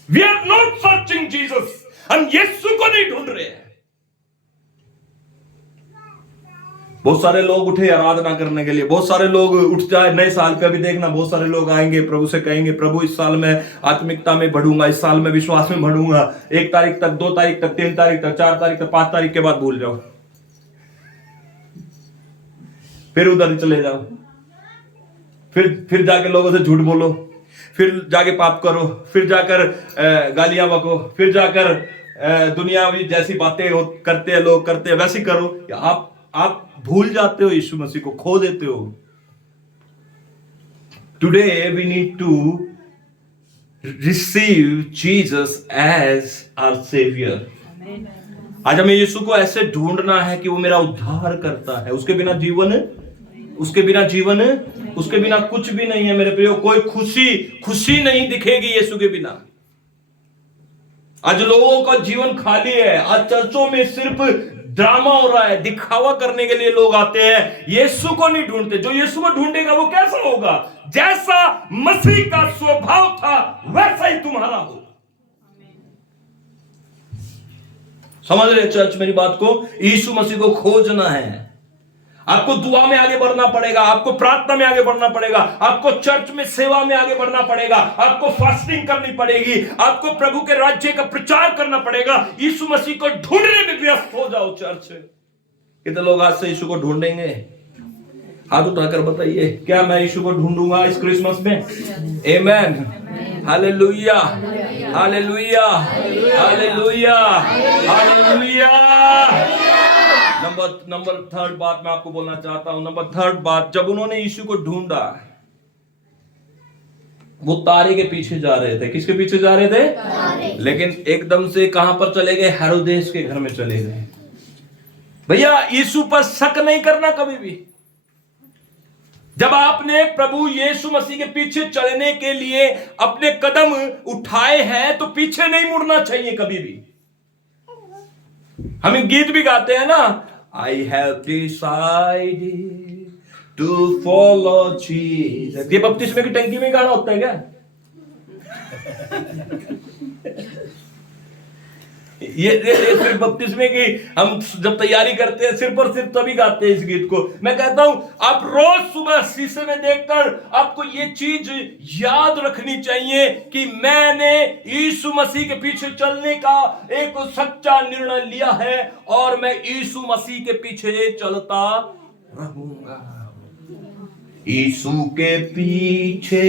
We are not searching Jesus, हम यीशु को नहीं ढूंढ रहे हैं। बहुत सारे लोग उठे आराधना करने के लिए, बहुत सारे लोग उठ जाए नए साल पे, भी देखना बहुत सारे लोग आएंगे प्रभु से कहेंगे प्रभु इस साल में आत्मिकता में बढ़ूंगा, इस साल में विश्वास में बढ़ूंगा। 1 तारीख तक, 2 तारीख तक, 3 तारीख तक, 4 तारीख तक, 5 तारीख के बाद भूल जाओ, फिर उधर चले जाओ, फिर जाके लोगों से झूठ बोलो, फिर जाके पाप करो, फिर जाकर गालियां बको, फिर जाकर दुनियावी जैसी बातें करते हैं लोग करते हैं वैसी करो। आप भूल जाते हो यीशु मसीह को, खो देते हो। Today we need to receive Jesus as our saviour. आज हमें यीशु को ऐसे ढूंढना है कि वो मेरा उद्धार करता है। उसके बिना जीवन उसके बिना कुछ भी नहीं है मेरे प्रियो। कोई खुशी नहीं दिखेगी यीशु के बिना। आज लोगों का जीवन खाली है। आज चर्चों में सिर्फ ड्रामा हो रहा है, दिखावा करने के लिए लोग आते हैं, यीशु को नहीं ढूंढते। जो यीशु को ढूंढेगा वो कैसा होगा? जैसा मसीह का स्वभाव था वैसा ही तुम्हारा हो। समझ रहे चर्च मेरी बात को? यीशु मसीह को खोजना है। आपको दुआ में आगे बढ़ना पड़ेगा, आपको प्रार्थना में आगे बढ़ना पड़ेगा, आपको चर्च में सेवा में आगे बढ़ना पड़ेगा, आपको फास्टिंग करनी पड़ेगी, आपको प्रभु के राज्य का प्रचार करना पड़ेगा। यीशु मसीह को ढूंढने में व्यस्त हो जाओ। चर्च कितने लोग आज से यीशु को ढूंढेंगे? हाथ उठाकर बताइए, क्या मैं यीशु को ढूंढूंगा इस क्रिसमस में? आमेन, हालेलुया, हालेलुया, हालेलुया, हालेलुया। नंबर 3rd बात मैं आपको बोलना चाहता हूं। नंबर 3rd बात, जब उन्होंने यीशु को ढूंढा, वो तारे के पीछे जा रहे थे। किसके पीछे जा रहे थे? तारे। लेकिन एकदम से कहां पर चले गए? हेरोदेस के घर में चले गए। भैया यीशु पर शक नहीं करना कभी भी। जब आपने प्रभु यीशु मसीह के पीछे चलने के लिए अपने कदम उठाए हैं तो पीछे नहीं मुड़ना चाहिए कभी भी। हम गीत भी गाते हैं ना, I have decided to follow Jesus। ये बपतिस्मे की टंकी में गाना होता है क्या? ये सिर्फ बपतिस्मे की हम जब तैयारी करते हैं सिर्फ और सिर्फ तभी गाते हैं इस गीत को। मैं कहता हूं आप रोज सुबह शीशे में देखकर आपको ये चीज याद रखनी चाहिए कि मैंने यीशु मसीह के पीछे चलने का एक सच्चा निर्णय लिया है और मैं यीशु मसीह के पीछे चलता रहूंगा। यीशु के पीछे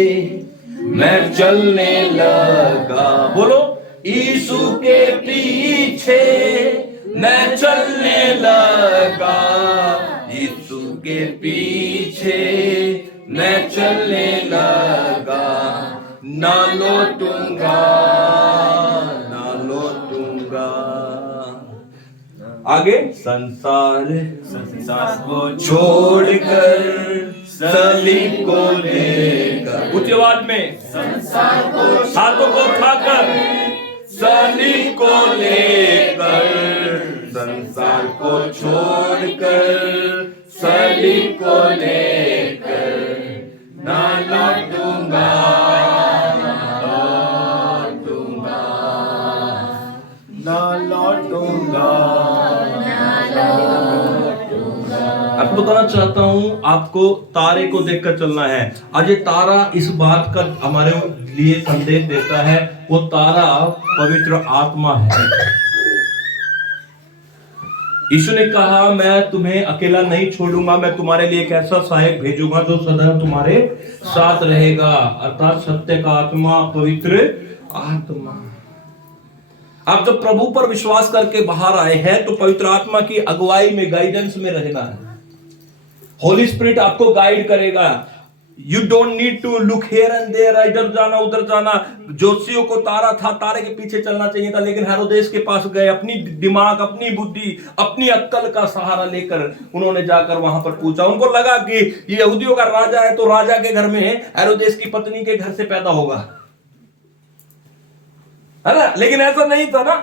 मैं चलने लगा, बोलो, यीशु के पीछे मैं चलने लगा, यीशु के पीछे मैं चलने लगा, ना लौटूंगा, ना लौटूंगा। आगे, संसार को छोड़कर सलीब को लेकर, उच्च आवाज में, हाथों को उठाकर सलीब को लेकर, संसार को छोड़कर सलीब को लेकर, ना लौटूंगा, ना लौटूंगा। आपको बताना चाहता हूं, आपको तारे को देखकर चलना है। आज ये तारा इस बात का हमारे लिए संदेश देता है, वो तारा पवित्र आत्मा है। यीशु ने कहा, मैं तुम्हें अकेला नहीं छोड़ूंगा, मैं तुम्हारे लिए एक ऐसा सहायक भेजूंगा जो सदा तुम्हारे साथ रहेगा, अर्थात सत्य का आत्मा, पवित्र आत्मा। आप जब प्रभु पर विश्वास करके बाहर आए हैं तो पवित्र आत्मा की अगुवाई में, गाइडेंस में रहना है। होली स्पिरिट आपको गाइड करेगा। You don't need to look here and there, इधर जाना उधर जाना। जोशियों को तारा था, तारे के पीछे चलना चाहिए था, लेकिन हेरोदेस के पास गए, अपनी दिमाग, अपनी बुद्धि, अपनी अक्ल का सहारा लेकर उन्होंने जाकर वहां पर पूछा। उनको लगा कि ये यहूदियों का राजा है तो राजा के घर में हेरोदेस की पत्नी के घर से पैदा होगा, है ना? लेकिन ऐसा नहीं था ना।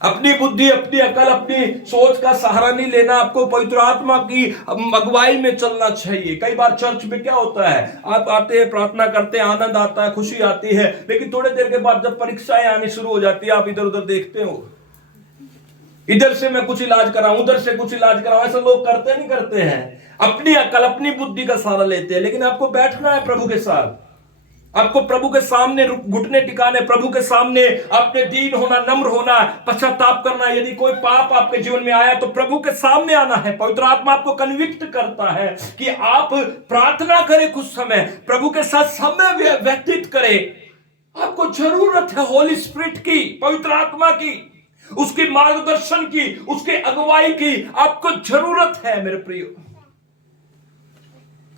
अपनी बुद्धि, अपनी अकल, अपनी सोच का सहारा नहीं लेना, आपको पवित्र आत्मा की अगुवाई में चलना चाहिए। कई बार चर्च में क्या होता है, आप आते हैं, प्रार्थना करते हैं, आनंद आता है, खुशी आती है, लेकिन थोड़ी देर के बाद जब परीक्षाएं आनी शुरू हो जाती है, आप इधर उधर देखते हो, इधर से मैं कुछ इलाज कराऊं, उधर से कुछ इलाज कराऊं। ऐसा लोग करते नहीं करते हैं, अपनी अकल, अपनी बुद्धि का सहारा लेते हैं। लेकिन आपको बैठना है प्रभु के साथ, आपको प्रभु के सामने घुटने टिकाने, प्रभु के सामने अपने दीन होना, नम्र होना, पश्चाताप करना। यदि कोई पाप आपके जीवन में आया तो प्रभु के सामने आना है। पवित्र आत्मा आपको कन्विक्ट करता है कि आप प्रार्थना करें, कुछ समय प्रभु के साथ समय व्यतीत करें। आपको जरूरत है होली स्पिरिट की, पवित्र आत्मा की, उसके मार्गदर्शन की, उसके अगुवाई की आपको जरूरत है मेरे प्रियो।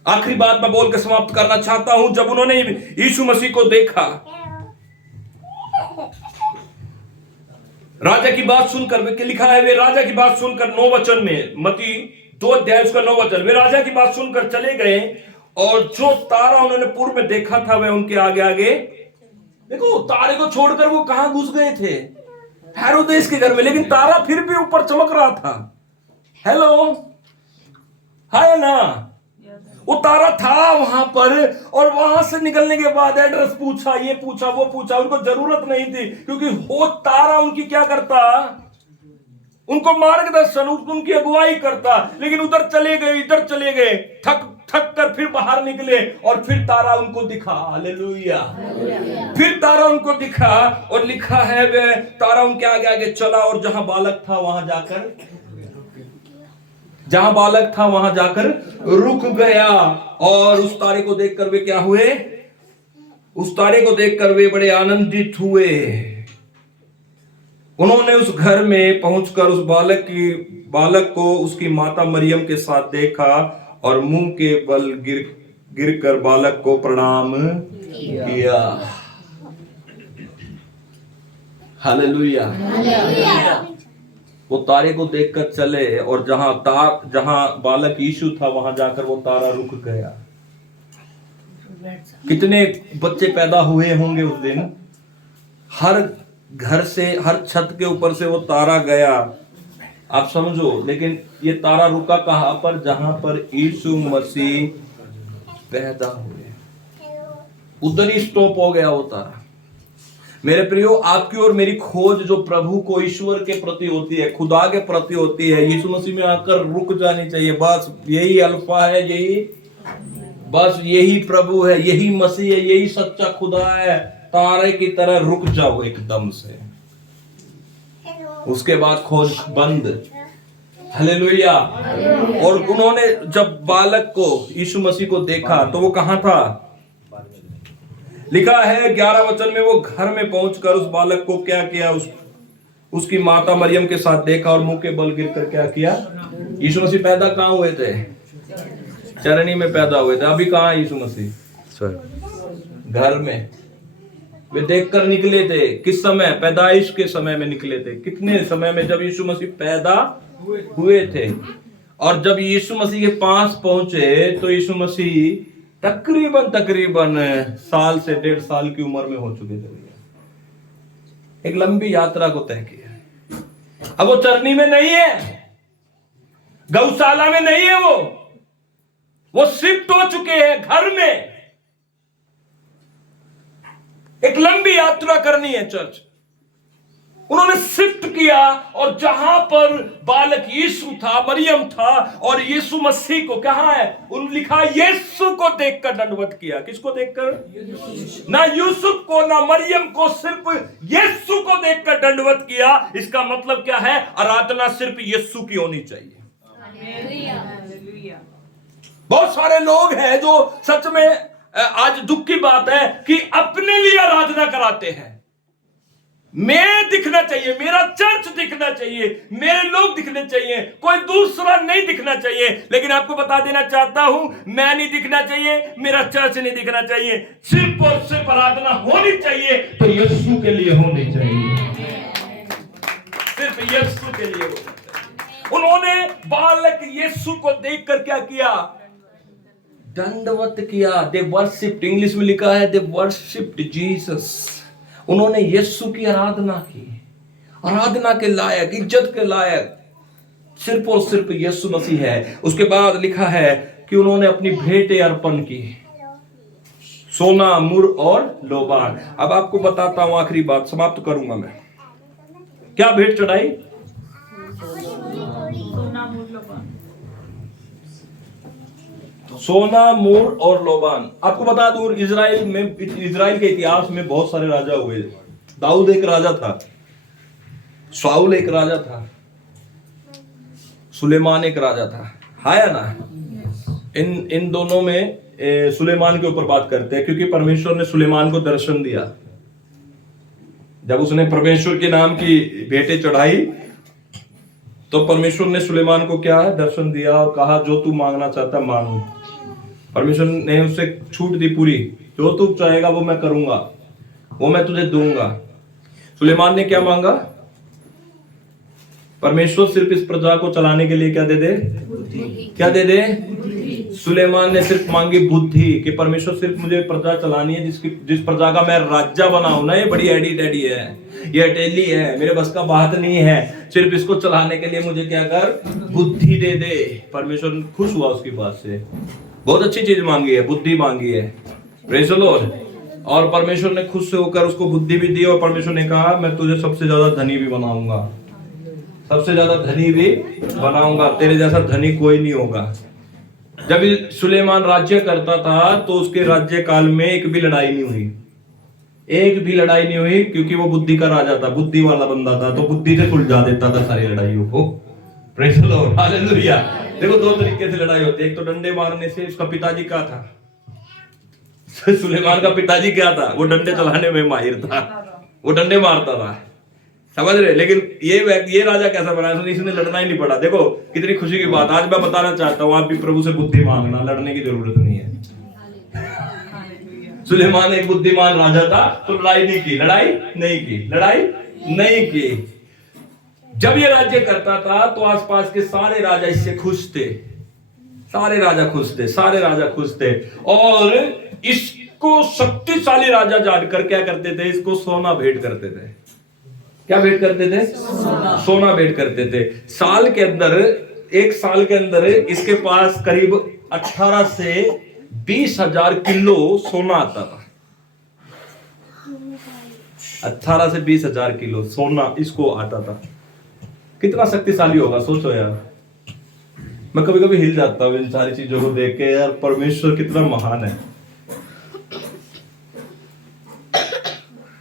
आखिरी बात मैं बोल के समाप्त करना चाहता हूं। जब उन्होंने यीशु मसीह को देखा, राजा की बात सुनकर, लिखा है वे राजा की बात सुनकर, 9 वचन में, मत्ती 2 अध्याय उसका 9 वचन, वे राजा की बात सुनकर चले गए और जो तारा उन्होंने पूर्व में देखा था वह उनके आगे आगे। देखो, तारे को छोड़कर वो कहां घुस गए थे? हेरोदेस के घर में, लेकिन तारा फिर भी ऊपर चमक रहा था। हेलो, है ना? वो तारा था वहां पर, और वहां से निकलने के बाद एड्रेस पूछा, ये पूछा, वो पूछा, उनको जरूरत नहीं थी, क्योंकि वो तारा उनकी क्या करता, उनको मार्गदर्शन, उनकी अगुवाई करता। लेकिन उधर चले गए, इधर चले गए, थक कर फिर बाहर निकले और फिर तारा उनको दिखा। हालेलुया। फिर तारा उनको दिखा और लिखा है वे तारा उनके आगे आगे चला और जहां बालक था वहां जाकर रुक गया। और उस तारे को देखकर वे क्या हुए? उस तारे को देखकर वे बड़े आनंदित हुए। उन्होंने उस घर में पहुंचकर उस बालक को उसकी माता मरियम के साथ देखा और मुंह के बल गिरकर बालक को प्रणाम किया। हालेलुया। वो तारे को देखकर चले और जहां बालक यीशु था वहां जाकर वो तारा रुक गया। कितने बच्चे पैदा हुए होंगे उस दिन? हर घर से, हर छत के ऊपर से वो तारा गया, आप समझो। लेकिन ये तारा रुका कहां पर? जहां पर यीशु मसीह पैदा हुए, उधर ही स्टॉप हो गया वो तारा। मेरे प्रियो, आपकी और मेरी खोज जो प्रभु को, ईश्वर के प्रति होती है, खुदा के प्रति होती है, यीशु मसीह में आकर रुक जानी चाहिए। बस यही अल्फा है, यही प्रभु है, यही मसीह है, यही सच्चा खुदा है। तारे की तरह रुक जाओ एकदम से, उसके बाद खोज बंद। हालेलुया। और उन्होंने जब बालक को यीशु मसीह को देखा तो वो कहां था? लिखा है 11 वचन में, वो घर में पहुंचकर उस बालक को क्या किया, उसकी माता मरियम के साथ देखा और मुंह के बल गिरकर क्या किया? यीशु मसीह पैदा कहां हुए थे? चरनी में पैदा हुए थे। अभी कहां है यीशु मसीह? घर में। वे देखकर निकले थे। किस समय? पैदाइश के समय में निकले थे। कितने समय में? जब यीशु मसीह पैदा हुए थे। और जब यीशु मसीह के पास पहुंचे तो यीशु मसीह तकरीबन साल से 1.5 साल की उम्र में हो चुके थे। एक लंबी यात्रा को तय किया। अब वो चरनी में नहीं है, गौशाला में नहीं है, वो शिफ्ट हो चुके हैं घर में। एक लंबी यात्रा करनी है चर्च। उन्होंने शिफ्ट किया और जहां पर बालक यीशु था, मरियम था, और यीशु मसीह को कहां है? उन लिखा यीशु को देखकर दंडवत किया। किसको देखकर? ना यूसुफ को ना मरियम को, सिर्फ यीशु को देखकर दंडवत किया। इसका मतलब क्या है? आराधना सिर्फ यीशु की होनी चाहिए। बहुत सारे लोग हैं जो सच में आज दुख की बात है कि अपने लिए आराधना कराते हैं। मैं दिखना चाहिए, मेरा चर्च दिखना चाहिए, मेरे लोग दिखने चाहिए, कोई दूसरा नहीं दिखना चाहिए। लेकिन आपको बता देना चाहता हूं, मैं नहीं दिखना चाहिए, मेरा चर्च नहीं दिखना चाहिए। सिर्फ और सिर्फ आराधना होनी चाहिए तो यीशु के लिए होनी चाहिए, सिर्फ यीशु के लिए होनी चाहिए। उन्होंने बालक यीशु को देखकर क्या किया? दंडवत किया। दे वर्शिप्ड, इंग्लिश में लिखा है दे वर्शिप्ड जीसस। उन्होंने यीशु की आराधना की। आराधना के लायक, इज्जत के लायक सिर्फ और सिर्फ यीशु मसीह है। उसके बाद लिखा है कि उन्होंने अपनी भेंटें अर्पण की, सोना, मुर और लोबान। अब आपको बताता हूं, आखिरी बात समाप्त करूंगा मैं। क्या भेंट चढ़ाई? सोना, मूर और लोबान। आपको बता दूं, इजराइल के इतिहास में बहुत सारे राजा हुए। दाऊद एक राजा था, शाऊल एक राजा था, सुलेमान एक राजा था, है ना? इन दोनों में सुलेमान के ऊपर बात करते हैं, क्योंकि परमेश्वर ने सुलेमान को दर्शन दिया। जब उसने परमेश्वर के नाम की भेंटें चढ़ाई तो परमेश्वर ने सुलेमान को क्या है? दर्शन दिया और कहा जो तू मांगना चाहता मांग। परमेश्वर ने उससे छूट दी पूरी, जो तू चाहेगा वो मैं करूंगा, वो मैं तुझे दूंगा। सुलेमान ने क्या मांगा? परमेश्वर सिर्फ इस प्रजा को चलाने के लिए क्या दे दे? क्या दे दे? सुलेमान ने सिर्फ मांगी बुद्धि, कि परमेश्वर सिर्फ मुझे प्रजा चलानी है, जिस प्रजा का मैं राजा बनाऊं ना। ये बड़ी एडी टेडी है, ये अटेली है, मेरे बस का बात नहीं है। सिर्फ इसको चलाने के लिए मुझे क्या कर? बुद्धि दे दे। परमेश्वर खुश हुआ उसकी बात से। बहुत अच्छी चीज मांगी है, बुद्धि मांगी है। Praise the Lord. और परमेश्वर ने खुश होकर उसको बुद्धि भी दी, और परमेश्वर ने कहा मैं तुझे सबसे ज्यादा धनी भी बनाऊंगा, सबसे ज्यादा धनी भी बनाऊंगा, तेरे जैसा धनी कोई नहीं होगा। जब सुलेमान राज्य करता था तो उसके राज्य काल में एक भी लड़ाई नहीं हुई, एक भी लड़ाई नहीं हुई, क्योंकि वो बुद्धि का राजा था, बुद्धि वाला बंदा था, तो बुद्धि से सुलझा देता था सारी लड़ाइयों को। Praise the Lord, hallelujah. देखो दो तरीके से लड़ाई होती है, एक तो डंडे मारने से। उसका पिताजी क्या था? सुलेमान का पिताजी क्या था? वो डंडे चलाने में माहिर था, वो डंडे मारता था, समझ रहे? लेकिन ये राजा कैसा बना? इसने लड़ना ही नहीं पड़ा। देखो कितनी खुशी की बात। आज मैं बताना चाहता हूँ, आप भी प्रभु से बुद्धि मांगना, लड़ने की जरूरत नहीं है। सुलेमान एक बुद्धिमान राजा था, तो लड़ाई नहीं की, लड़ाई नहीं की। जब ये राज्य करता था तो आसपास के सारे राजा इससे खुश थे, सारे राजा खुश थे। और इसको शक्तिशाली राजा जानकर क्या करते थे? इसको सोना भेंट करते थे। क्या भेंट करते थे? सोना भेंट करते थे। एक साल के अंदर इसके पास करीब 18 से 20 हजार किलो सोना आता था। 18 से 20 हजार किलो सोना इसको आता था। कितना शक्तिशाली होगा, सोचो यार। मैं कभी कभी हिल जाता हूँ इन सारी चीजों को देख के, यार परमेश्वर कितना महान है।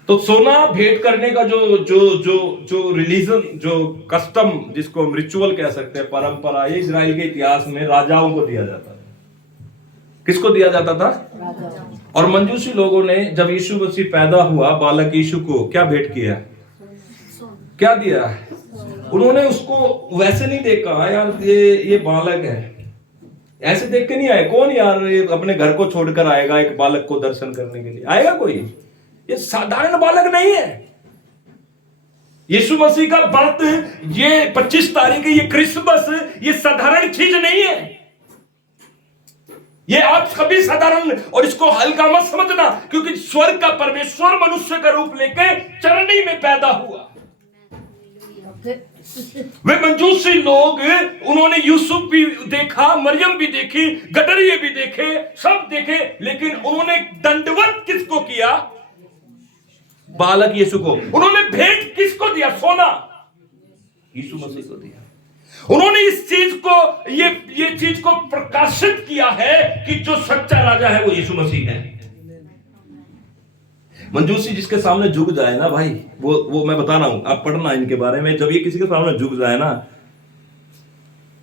तो सोना भेंट करने का जो जो जो जो रिलीजन, जो कस्टम, जिसको हम रिचुअल कह सकते हैं, परंपरा, ये इजराइल के इतिहास में राजाओं को दिया जाता था। किसको दिया जाता था? और मंजूसी लोगों ने जब यीशु मसीह पैदा हुआ, बालक यीशु को क्या भेंट किया, क्या दिया? उन्होंने उसको वैसे नहीं देखा, यार ये बालक है, ऐसे देख के नहीं आए। कौन यार ये अपने घर को छोड़कर आएगा एक बालक को दर्शन करने के लिए? आएगा कोई? ये साधारण बालक नहीं है। यीशु मसीह का बर्थ, ये 25 तारीख, ये क्रिसमस, ये साधारण चीज नहीं है। ये आप कभी साधारण और इसको हल्का मत समझना, क्योंकि स्वर्ग का परमेश्वर मनुष्य का रूप लेके चरनी में पैदा हुआ। वे मंजूसी लोग, उन्होंने यूसुफ भी देखा, मरियम भी देखी, गडरिये भी देखे, सब देखे, लेकिन उन्होंने दंडवत किसको किया? बालक यीशु को। उन्होंने भेंट किसको दिया? सोना यीशु मसीह को दिया। उन्होंने इस चीज को, ये चीज को प्रकाशित किया है कि जो सच्चा राजा है वो यीशु मसीह है। मंजूसी जिसके सामने झुक जाए ना भाई, वो मैं बता रहा हूं, आप पढ़ना इनके बारे में, जब ये किसी के सामने झुक जाए ना,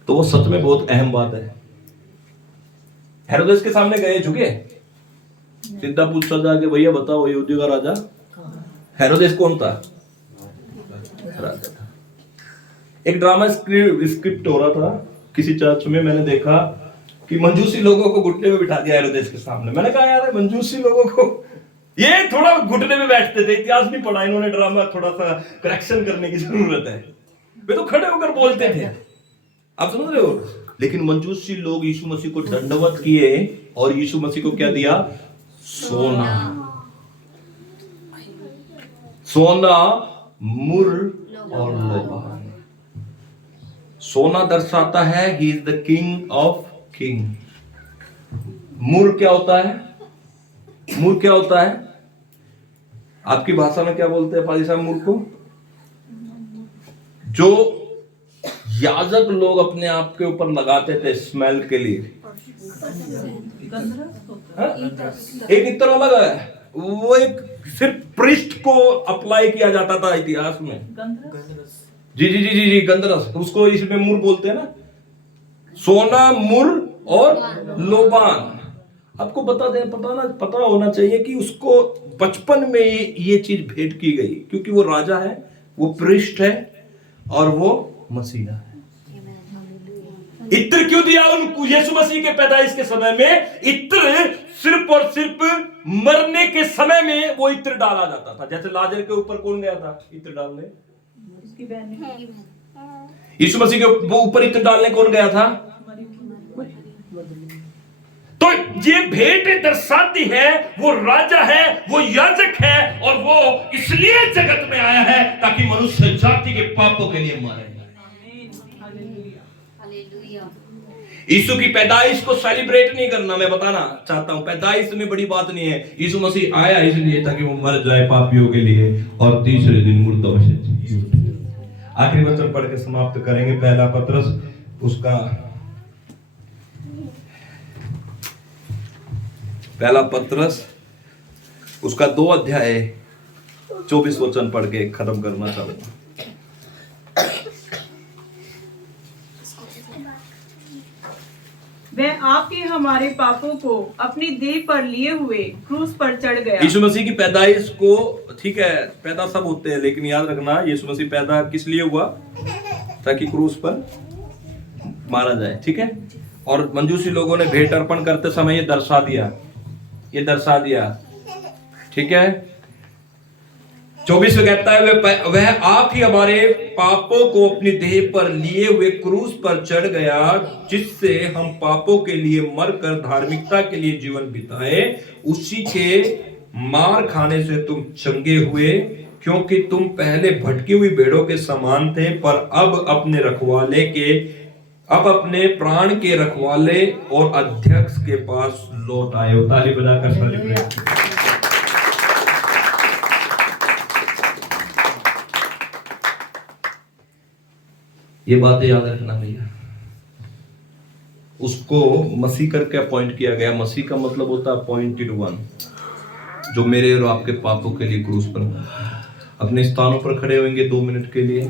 तो वो सच में बहुत अहम बात है। हेरोदेस के सामने गए, झुके, सीधा पूछा जाके, भैया बताओ यहूदियों का राजा? हेरोदेस कौन था? राजा था। एक ड्रामा स्क्रिप्ट हो रहा था किसी चर्च में, मैंने देखा कि मंजूसी लोगों को घुटने में बिठा दिया हेरोदेस के सामने। मैंने कहा यार मंजूसी लोगों को, ये थोड़ा घुटने में बैठते थे, इतिहास भी पढ़ा इन्होंने, ड्रामा थोड़ा सा करेक्शन करने की जरूरत है। वे तो खड़े होकर बोलते थे, आप समझ रहे हो? लेकिन मंजूसी लोग यीशु मसीह को दंडवत किए और यीशु मसीह को क्या दिया? सोना। सोना, मुर और लोबान। सोना दर्शाता है he is the king of king. मुर क्या होता है? मुर क्या होता है? आपकी भाषा में क्या बोलते हैं पाजी साहब मुर को? जो याजक लोग अपने आप के ऊपर लगाते थे स्मेल के लिए, एक इत्र अलग है, वो एक सिर्फ प्रिस्ट को अप्लाई किया जाता था इतिहास में। जी जी जी जी जी, गंधरस, उसको इसमें मुर बोलते हैं ना। सोना, मुर और लोबान। आपको पता होना चाहिए कि उसको बचपन में ये चीज भेंट की गई, क्योंकि वो राजा है, वो प्रिस्ट है और वो मसीहा है। इत्र क्यों दिया उनको? यीशु मसीह के पैदाइश के समय में इत्र सिर्फ और सिर्फ मरने के समय में वो इत्र डाला जाता था। जैसे लाजर के ऊपर कौन गया था इत्र डालने? यीशु मसीह के ऊपर इत्र डालने कौन गया था? तो ये भेंट दर्शाती है वो राजा है, वो याजक है, और वो इसलिए जगत में आया है ताकि मनुष्य जाति के पापों के लिए मारे। यीशु की पैदाइश को सेलिब्रेट नहीं करना, मैं बताना चाहता हूं, पैदाइश में बड़ी बात नहीं है। यीशु मसीह आया इसलिए ताकि वो मर जाए पापियों के लिए और तीसरे दिन मुर्दा से जी उठे। आखिरी वचन पढ़ के समाप्त करेंगे, पहला पत्रस उसका पहला पत्रस उसका 2 अध्याय 24 वचन पढ़ के खत्म करना चाहूंगा। वह आपके हमारे पापों को अपनी देह पर लिए हुए क्रूस पर चढ़ गया। यीशु मसीह की पैदाइश को, ठीक है पैदा सब होते हैं, लेकिन याद रखना यीशु मसीह पैदा किस लिए हुआ? ताकि क्रूस पर मारा जाए, ठीक है। और मंजूसी लोगों ने भेंट अर्पण करते समय ये दर्शा दिया, ठीक है। 24 में कहता है वह आप ही हमारे पापों को अपनी देह पर लिए हुए क्रूस पर चढ़ गया, जिससे हम पापों के लिए मरकर धार्मिकता के लिए जीवन बिताए। उसी के मार खाने से तुम चंगे हुए, क्योंकि तुम पहले भटकी हुई भेड़ों के समान थे, पर अब अपने प्राण के रखवाले और अध्यक्ष के पास लौट आए हो। ताली बजाकर सेलिब्रेट। ये बातें याद रखना भैया। उसको मसीह करके अपॉइंट किया गया। मसीह का मतलब होता है अपॉइंटेड वन, जो मेरे और आपके पापों के लिए क्रूस पर मरा। अपने स्थानों पर खड़े होंगे 2 मिनट के लिए।